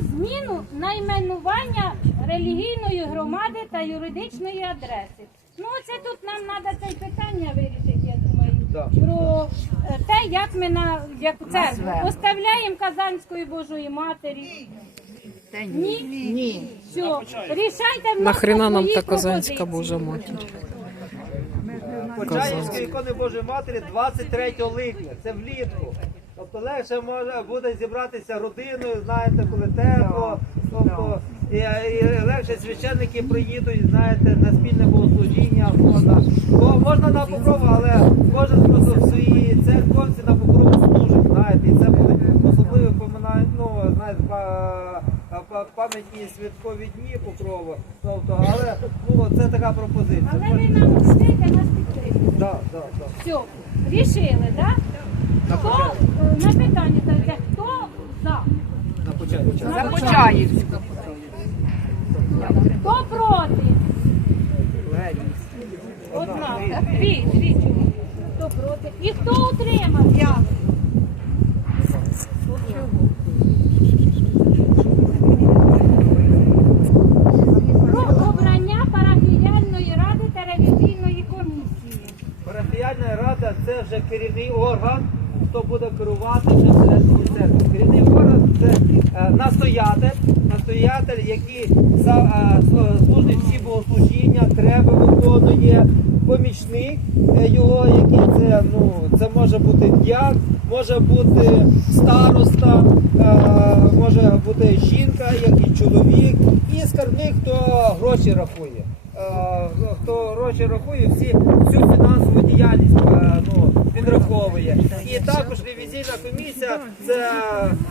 зміну найменування релігійної громади та юридичної адреси. Ну, це тут нам треба це питання вирішити, я думаю. Да. Про е, те, як ми на як церкву оставляємо Казанської Божої Матері. Ні? Ні. Все, рішайте в Нахрена нам та Казанська. Божа матір? Почаївської ікони Божої Матері 23 липня, це влітку. Тобто легше може буде зібратися родиною, знаєте, коли тепло. Тобто, і, і легше священники приїдуть, знаєте, на спільне богослужіння. Можна, Бо можна на покрову, але кожен просто в своїй церковці на покрову служить, знаєте, і це буде особливо поминання, ну, знаєте, па- па- пам'ятні святкові дні покрови. Тобто, але ну, це така пропозиція. Але ви нам пишете, нас підтримуєте. Да, да, да. Все, рішили, так? Хто на питання даєте, хто за? На початку. За Почаївську. Хто проти? Одна. Дві, дві. Хто проти? І хто утримав? Я. Про обрання парафіяльної ради та ревізійної комісії. Парафіяльна рада це вже керівний орган, хто буде керувати вже всередині церкви. Керівний орган це е, настоятель, настоятель, який е, служить всі богослужіння, треба виконує помічник е, його, який це, ну, це може бути дяк, може бути староста, може бути жінка, як і чоловік, і скарбник, хто гроші рахує. Е, хто гроші рахує, всі, всю фінансову діяльність е, ну, підраховує. І також ревізійна комісія це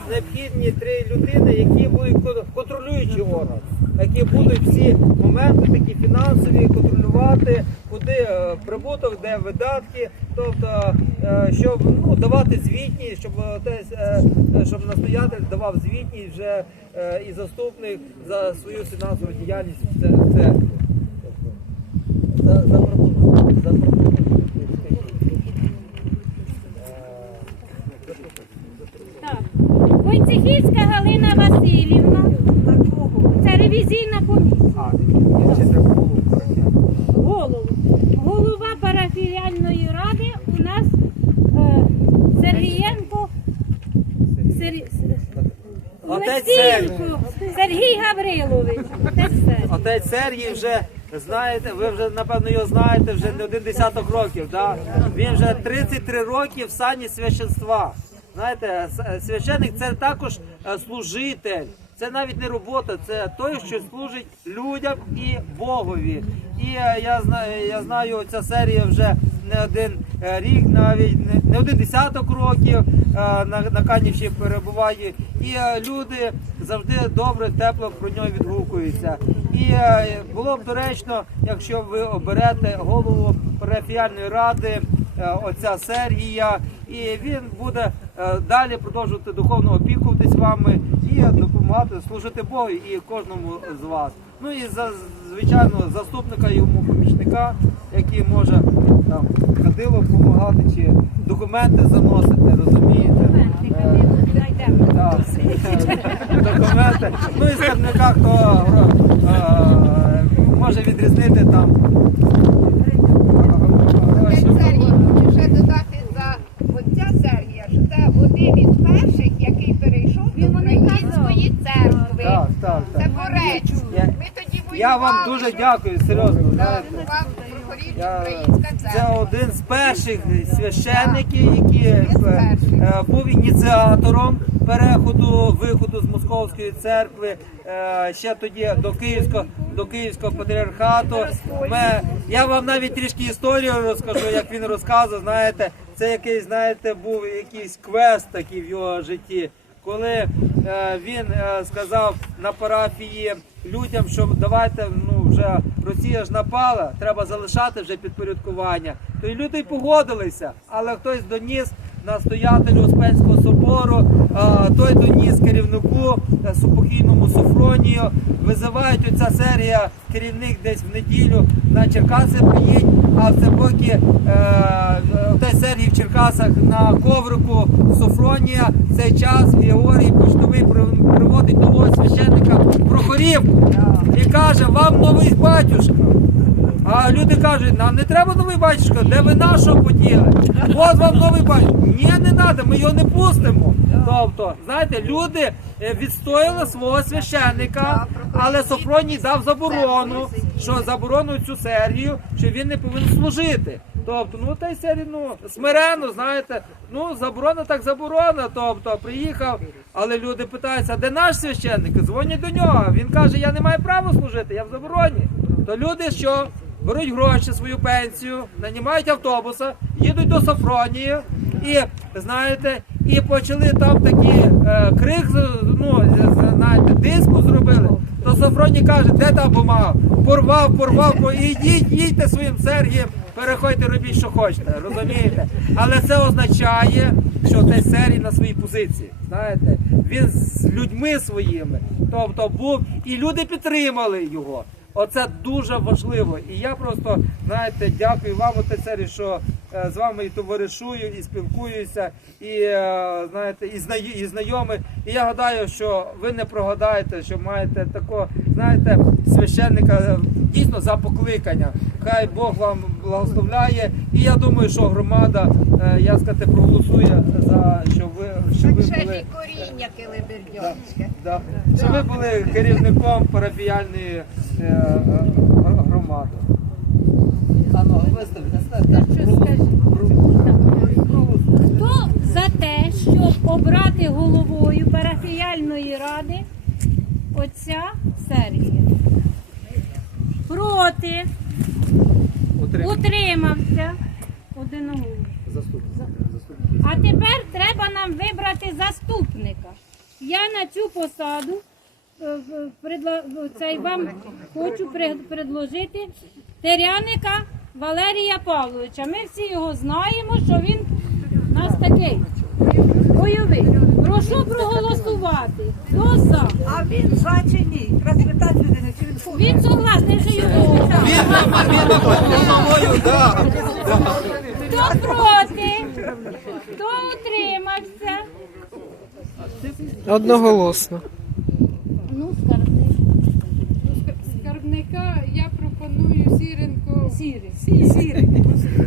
необхідні три людини, які будуть кон- контролюючі органи, які будуть всі моменти такі фінансові контролювати, куди е, прибуток, де видатки, тобто щоб ну, давати звітність, щоб щоб настоятель давав звітність вже і заступник за свою фінансову діяльність в це- в церкві. За, запропоную. Запропоную. Так. Войцехівська Галина Васильівна. Це ревізійна комісія. Голову. Голова парафіяльної ради у нас е, Сергієнко. Сер... Отець Олексієнко Сергій Гаврилович. Отець Сергій. Отець Сергій вже знаєте, ви вже напевно його знаєте вже не один десяток років. Да? Він вже 33 роки в сані священства. Знаєте, с- священик це також е, служитель. Це навіть не робота, це той, що служить людям і Богові. І е, я знаю, я знаю, ця серія вже не один е, рік, навіть не, один десяток років е, на, на Канівщині перебуває. І е, люди завжди добре, тепло про нього відгукуються. І е, було б доречно, якщо ви оберете голову парафіальної ради, е, отця Сергія, і він буде е, далі продовжувати духовно опікуватись вами і допомагати служити Богу і кожному з вас. Ну і за звичайно заступника йому помічника, який може там кадило допомагати чи документи заносити, розумієте? Е, документи. Ну і скарбника, хто е, може відрізнити там. гроші. Сергій, хочу ще додати за отця Сергія, що це один із перших, який перейшов до української церкви. Так, так, так. Поречу. Я- Ми тоді воювали. Я вам дуже дякую, серйозно. Да, знаєте. Вам прохоріть Я- українська Це церква. один з перших священників, який е, е, був ініціатором переходу виходу з московської церкви е, ще тоді до Київського до Київського патріархату. Ми, я вам навіть трішки історію розкажу, як він розказував. Знаєте, це якийсь, знаєте, був якийсь квест такий в його житті. Коли е, він е, сказав на парафії людям, що давайте ну вже Росія ж напала, треба залишати вже підпорядкування. То й люди й погодилися, але хтось доніс настоятелю Успенського собору, е, той доніс керівнику е, супокійному Софронію. Визивають оця серія керівник десь в неділю на Черкаси приїдь, а в це поки е, отець Сергій в Черкасах на коврику Софронія цей час Георгій Почтовий при- приводить нового священника каже, вам новий батюшка. А люди кажуть, нам не треба новий батюшка, де ви нашого поділи? От вам новий батюшка. Ні, не треба, ми його не пустимо. Тобто, знаєте, люди е, відстояли свого священника, але Софроній дав заборону, що заборону цю Сергію, що він не повинен служити. Тобто, ну та й Сергій, ну смиренно, знаєте, ну заборона так заборона. Тобто приїхав, але люди питаються, де наш священник? Дзвонять до нього. Він каже, я не маю права служити, я в забороні. То люди що? Беруть гроші, свою пенсію, нанімають автобуса, їдуть до Софронії і знаєте, і почали там такий е, крик, ну знаєте, диску зробили. То Софроній каже, де та бумага? Порвав, порвав, по- і їдьте своїм Сергієм, переходьте, робіть, що хочете, розумієте? Але це означає, що цей Сергій на своїй позиції. Знаєте, він з людьми своїми, тобто був, і люди підтримали його. Оце дуже важливо. І я просто, знаєте, дякую вам, отецері, що з вами і товаришую, і спілкуюся, і е, знаєте, і, знаю, і знайомий. І я гадаю, що ви не прогадаєте, що маєте такого, знаєте, священника е, дійсно за покликання. Хай Бог вам благословляє. І я думаю, що громада, е, я сказати, проголосує за що ви що ви були. коріння килибердьонське. Да. Що ви були керівником парафіяльної е, е, громади. Ну, виставте, Хто за те, щоб обрати головою парафіяльної ради отця Сергія? Проти, утримався. Одиноголосно. А тепер треба нам вибрати заступника. Я на цю посаду е, цей вам хочу предложити Теряника Валерія Павловича. Ми всі його знаємо, що він у нас такий бойовий. Прошу проголосувати. Хто за? А він за чи ні? Розпитати людину, чи він фу. Він согласний вже його. Хто проти? Хто утримався? Одноголосно. Sirve. Sirve. Sirve.